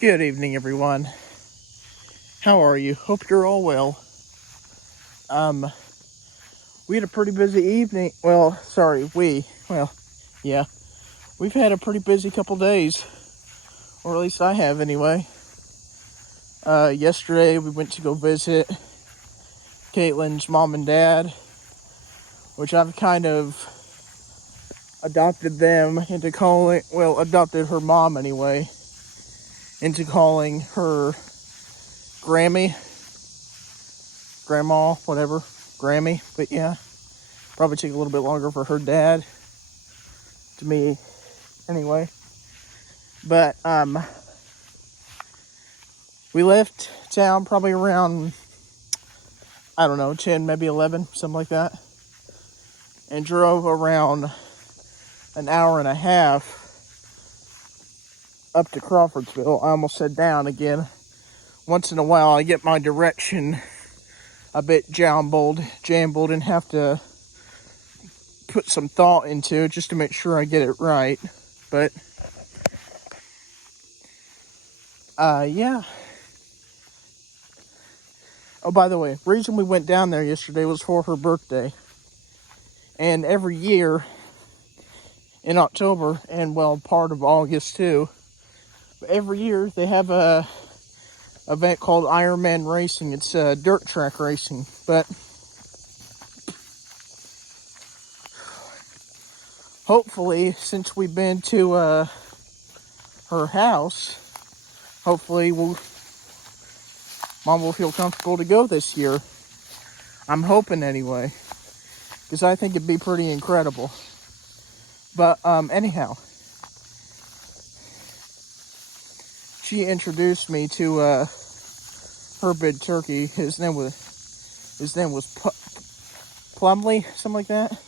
Good evening, everyone. How are you? Hope you're all well. We had a pretty busy evening. Yeah, we've had a pretty busy couple days, or at least I have anyway. Yesterday we went to go visit Caitlin's mom and dad, which I've kind of adopted her mom anyway, into calling her Grandma, whatever, Grammy. But yeah, probably take a little bit longer for her dad to me anyway. But we left town probably around, I don't know, 10, maybe 11, something like that, and drove around an hour and a half up to Crawfordsville. I almost said down again. Once in a while I get my direction a bit jumbled and have to put some thought into it just to make sure I get it right. But yeah. Oh, by the way, reason we went down there yesterday was for her birthday. And every year in October, and well, part of August too, every year they have a event called Ironman Racing. It's dirt track racing. But hopefully, since we've been to her house, hopefully Mom will feel comfortable to go this year. I'm hoping anyway, because I think it'd be pretty incredible. But anyhow, she introduced me to her big turkey. His name was Plumley, something like that.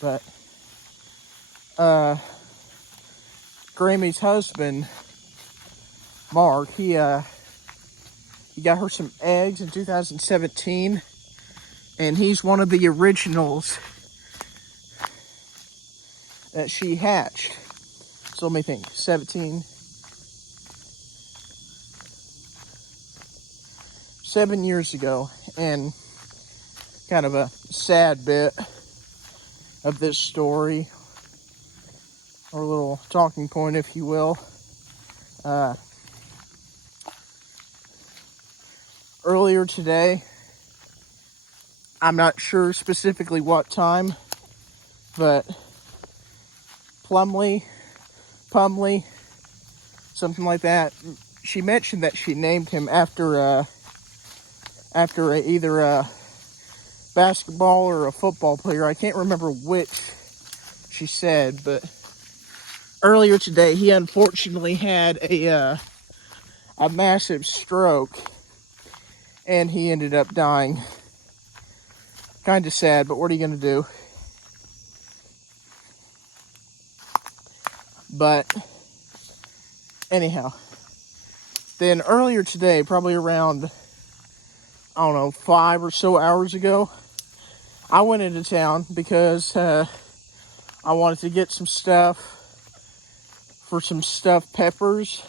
But Grammy's husband, Mark, he got her some eggs in 2017, and he's one of the originals that she hatched. So let me think, 7 years ago. And kind of a sad bit of this story, or a little talking point, if you will. Earlier today, I'm not sure specifically what time, but Pumley, something like that. She mentioned that she named him after either a basketball or a football player. I can't remember which she said, but earlier today he unfortunately had a massive stroke, and he ended up dying. Kind of sad, but what are you going to do? But anyhow, then earlier today, probably around, I don't know, 5 or so hours ago, I went into town because I wanted to get some stuff for some stuffed peppers.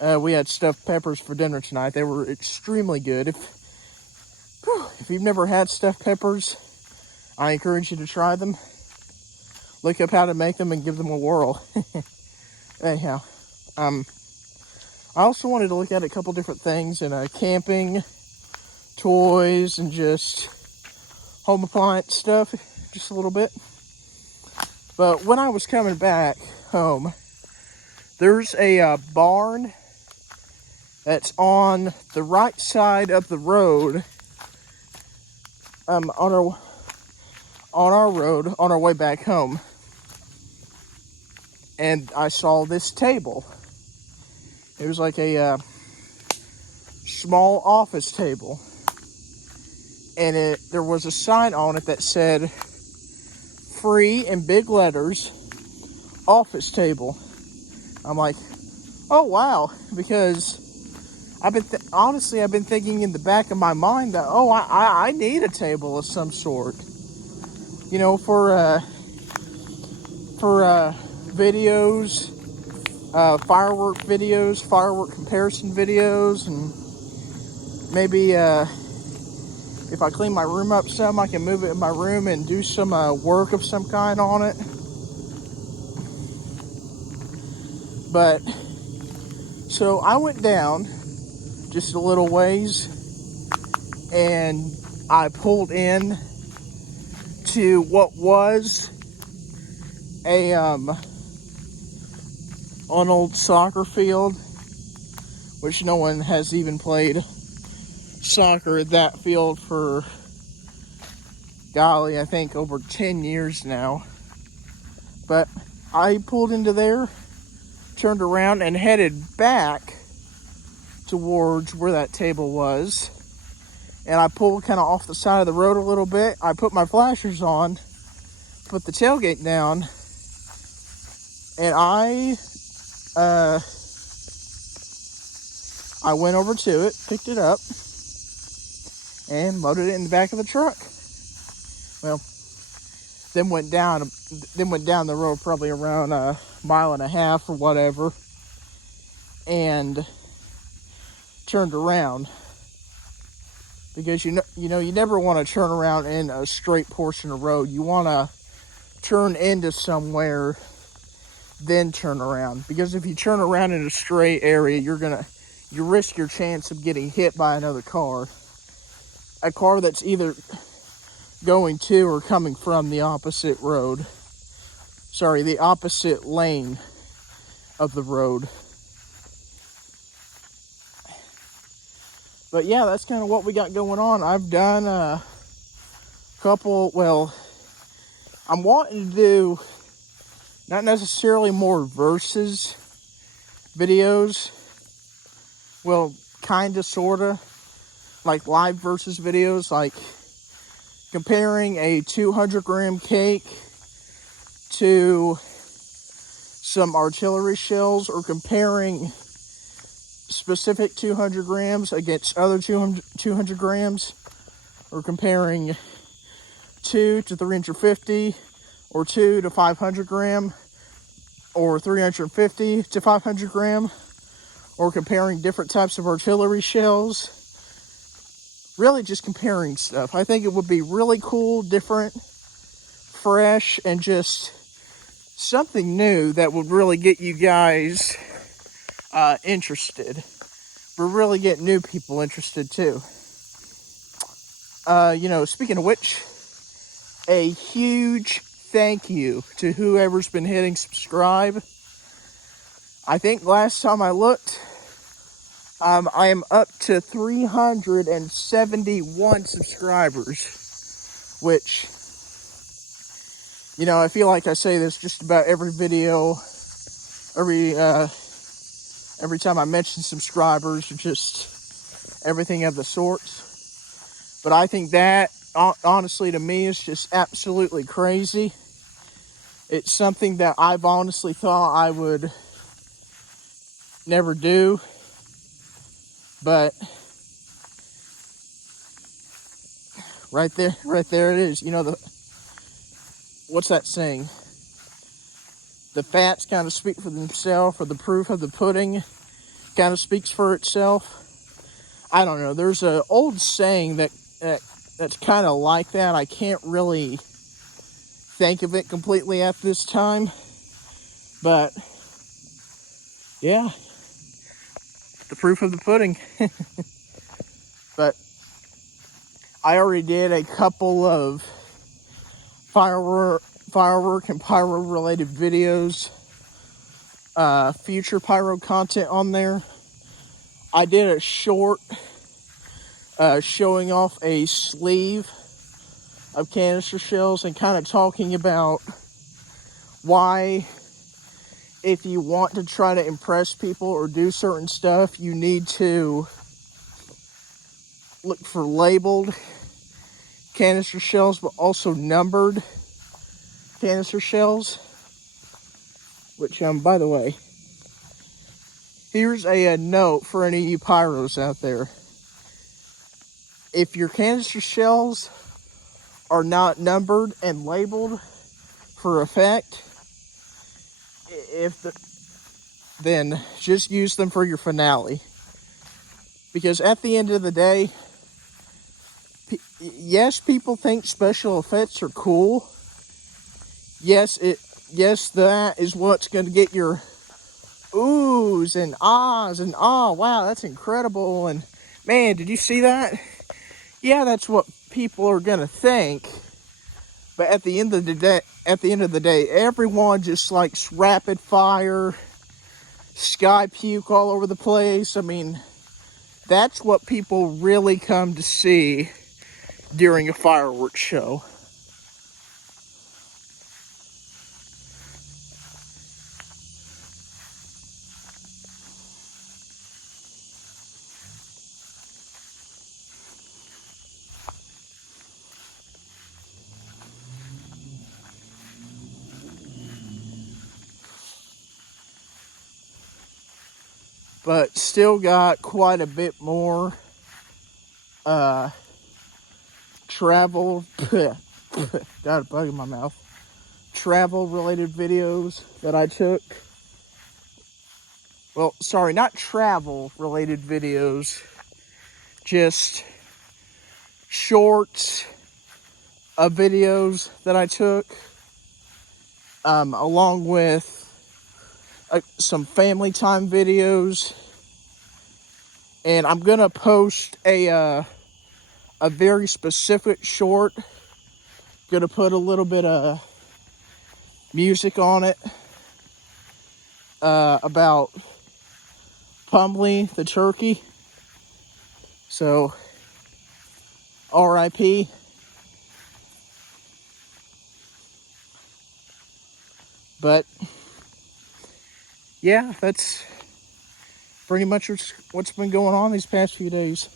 We had stuffed peppers for dinner tonight. They were extremely good. If you've never had stuffed peppers, I encourage you to try them. Look up how to make them and give them a whirl. Anyhow, I also wanted to look at a couple different things in camping, toys, and just home appliance stuff, just a little bit. But when I was coming back home, there's a barn that's on the right side of the road, on our road, on our way back home. And I saw this table. It was like a small office table. And there was a sign on it that said, "Free," in big letters, "office table." I'm like, oh wow, because I've been thinking in the back of my mind that, oh, I need a table of some sort, for videos, firework videos, firework comparison videos, and maybe if I clean my room up some, I can move it in my room and do some work of some kind on it. But so I went down just a little ways and I pulled in to what was an old soccer field, which no one has even played soccer at that field for, golly, I think over 10 years now. But I pulled into there, turned around, and headed back towards where that table was. And I pulled kind of off the side of the road a little bit. I put my flashers on, put the tailgate down, and I went over to it, picked it up, and loaded it in the back of the truck. Well, then went down the road probably around a mile and a half or whatever, and turned around, because you never want to turn around in a straight portion of road. You want to turn into somewhere, then turn around, because if you turn around in a straight area, you risk your chance of getting hit by another car, a car that's either going to or coming from the opposite road. Sorry, the opposite lane of the road. But yeah, that's kind of what we got going on. I've done a couple, well, I'm wanting to do not necessarily more versus videos. Well, kinda, sorta, like live versus videos, like comparing a 200-gram cake to some artillery shells, or comparing specific 200 grams against other 200 grams, or comparing 2 to 350, or 2 to 500 gram, or 350 to 500 gram, or comparing different types of artillery shells. Really just comparing stuff. I think it would be really cool, different, fresh, and just something new that would really get you guys interested. But really get new people interested too. Speaking of which, a huge thank you to whoever's been hitting subscribe. I think last time I looked, I am up to 371 subscribers, which, I feel like I say this just about every video, every time I mention subscribers, or just everything of the sorts. But I think that, honestly, to me, is just absolutely crazy. It's something that I've honestly thought I would never do. But right there it is. What's that saying? The facts kind of speak for themselves, or the proof of the pudding kind of speaks for itself. I don't know. There's an old saying that's kind of like that. I can't really think of it completely at this time. But yeah, the proof of the pudding. But I already did a couple of firework and pyro related videos, future pyro content on there. I did a short showing off a sleeve of canister shells and kind of talking about why, if you want to try to impress people or do certain stuff, you need to look for labeled canister shells, but also numbered canister shells. Which, by the way, here's a note for any of you pyros out there. If your canister shells are not numbered and labeled for effect, if then just use them for your finale. Because at the end of the day, yes, people think special effects are cool. Yes, that is what's going to get your oohs and ahs and oh wow, that's incredible, and man, did you see that? Yeah, that's what people are going to think. But at the end of the day, everyone just likes rapid fire, sky puke all over the place. I mean, that's what people really come to see during a fireworks show. But still got quite a bit more travel got a bug in my mouth. Travel related videos that I took. Well, sorry, not travel related videos, just shorts of videos that I took, along with some family time videos. And I'm gonna post a very specific short. Gonna put a little bit of music on it about Pumbly the turkey. So, R.I.P. But yeah, that's pretty much what's been going on these past few days.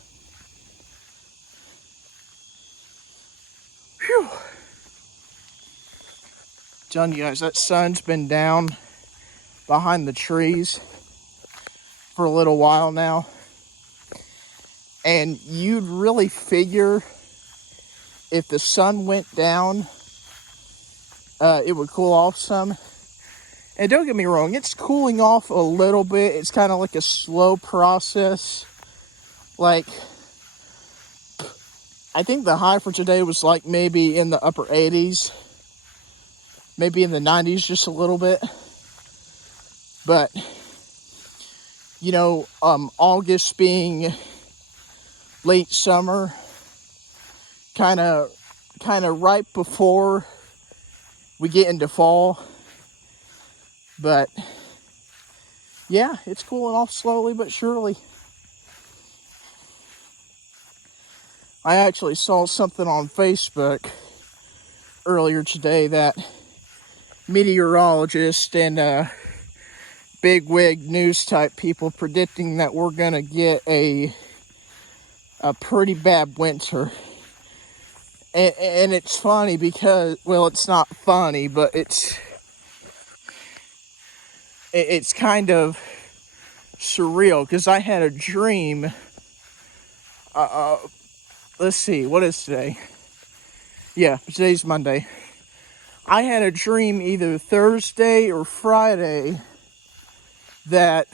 Phew. Telling you guys, that sun's been down behind the trees for a little while now. And you'd really figure if the sun went down, it would cool off some. And don't get me wrong, it's cooling off a little bit. It's kind of like a slow process. Like, I think the high for today was like maybe in the upper 80s. Maybe in the 90s just a little bit. But, you know, August being late summer, kind of right before we get into fall. But yeah, it's cooling off slowly but surely. I actually saw something on Facebook earlier today that meteorologists and bigwig news type people predicting that we're gonna get a pretty bad winter. And it's funny because, well, it's not funny, but it's kind of surreal because I had a dream. Let's see, what is today? Yeah, today's Monday. I had a dream either Thursday or Friday that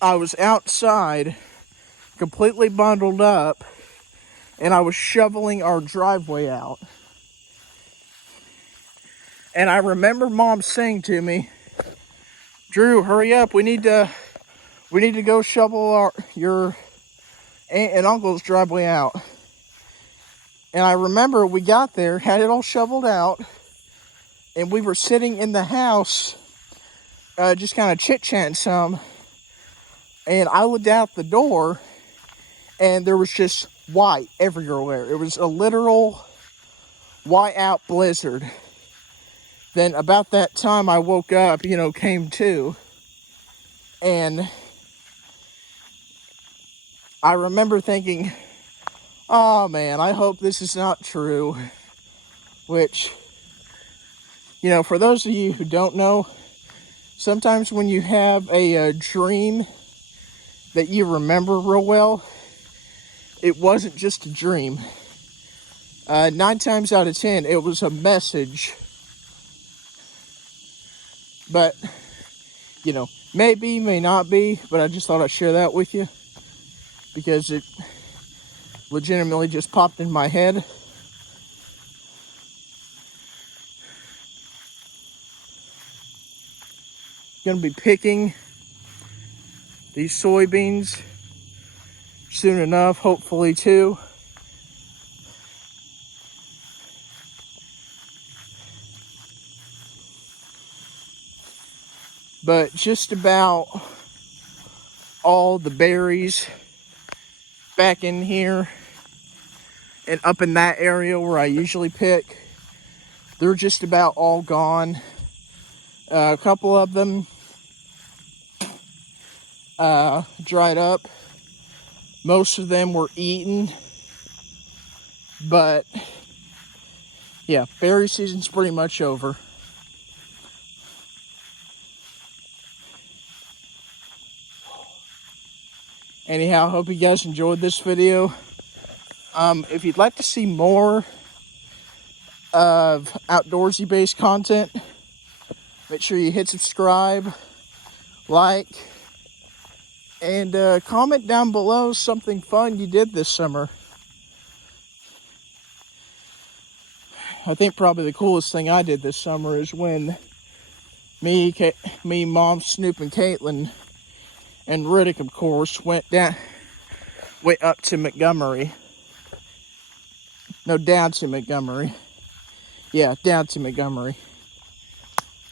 I was outside, completely bundled up, and I was shoveling our driveway out. And I remember Mom saying to me, "Drew, hurry up, we need to go shovel your aunt and uncle's driveway out." And I remember we got there, had it all shoveled out, and we were sitting in the house, just kind of chit-chatting some. And I looked out the door, and there was just white everywhere. It was a literal white-out blizzard. Then about that time I woke up, came to, and I remember thinking, oh man, I hope this is not true. Which, for those of you who don't know, sometimes when you have a dream that you remember real well, it wasn't just a dream. 9 times out of 10, it was a message. But you know, maybe, may not be, but I just thought I'd share that with you because it legitimately just popped in my head. Gonna be picking these soybeans soon enough, hopefully too. But just about all the berries back in here and up in that area where I usually pick, they're just about all gone. A couple of them dried up. Most of them were eaten. But yeah, berry season's pretty much over. Anyhow, hope you guys enjoyed this video. If you'd like to see more of outdoorsy based content, make sure you hit subscribe, like, and comment down below something fun you did this summer. I think probably the coolest thing I did this summer is when me, Mom, Snoop, and Caitlin, and Riddick, of course, went up to Montgomery. No, down to Montgomery. Yeah, down to Montgomery.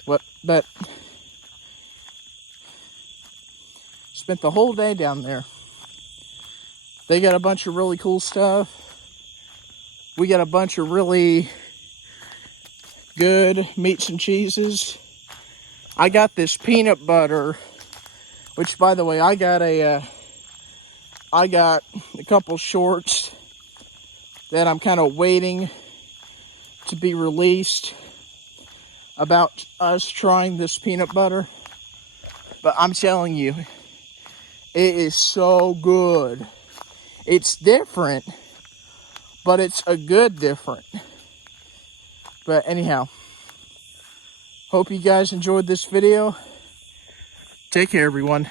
But spent the whole day down there. They got a bunch of really cool stuff. We got a bunch of really good meats and cheeses. I got this peanut butter, which, by the way, I got a couple shorts that I'm kind of waiting to be released about us trying this peanut butter. But I'm telling you, it is so good. It's different, but it's a good different. But anyhow, hope you guys enjoyed this video. Take care, everyone.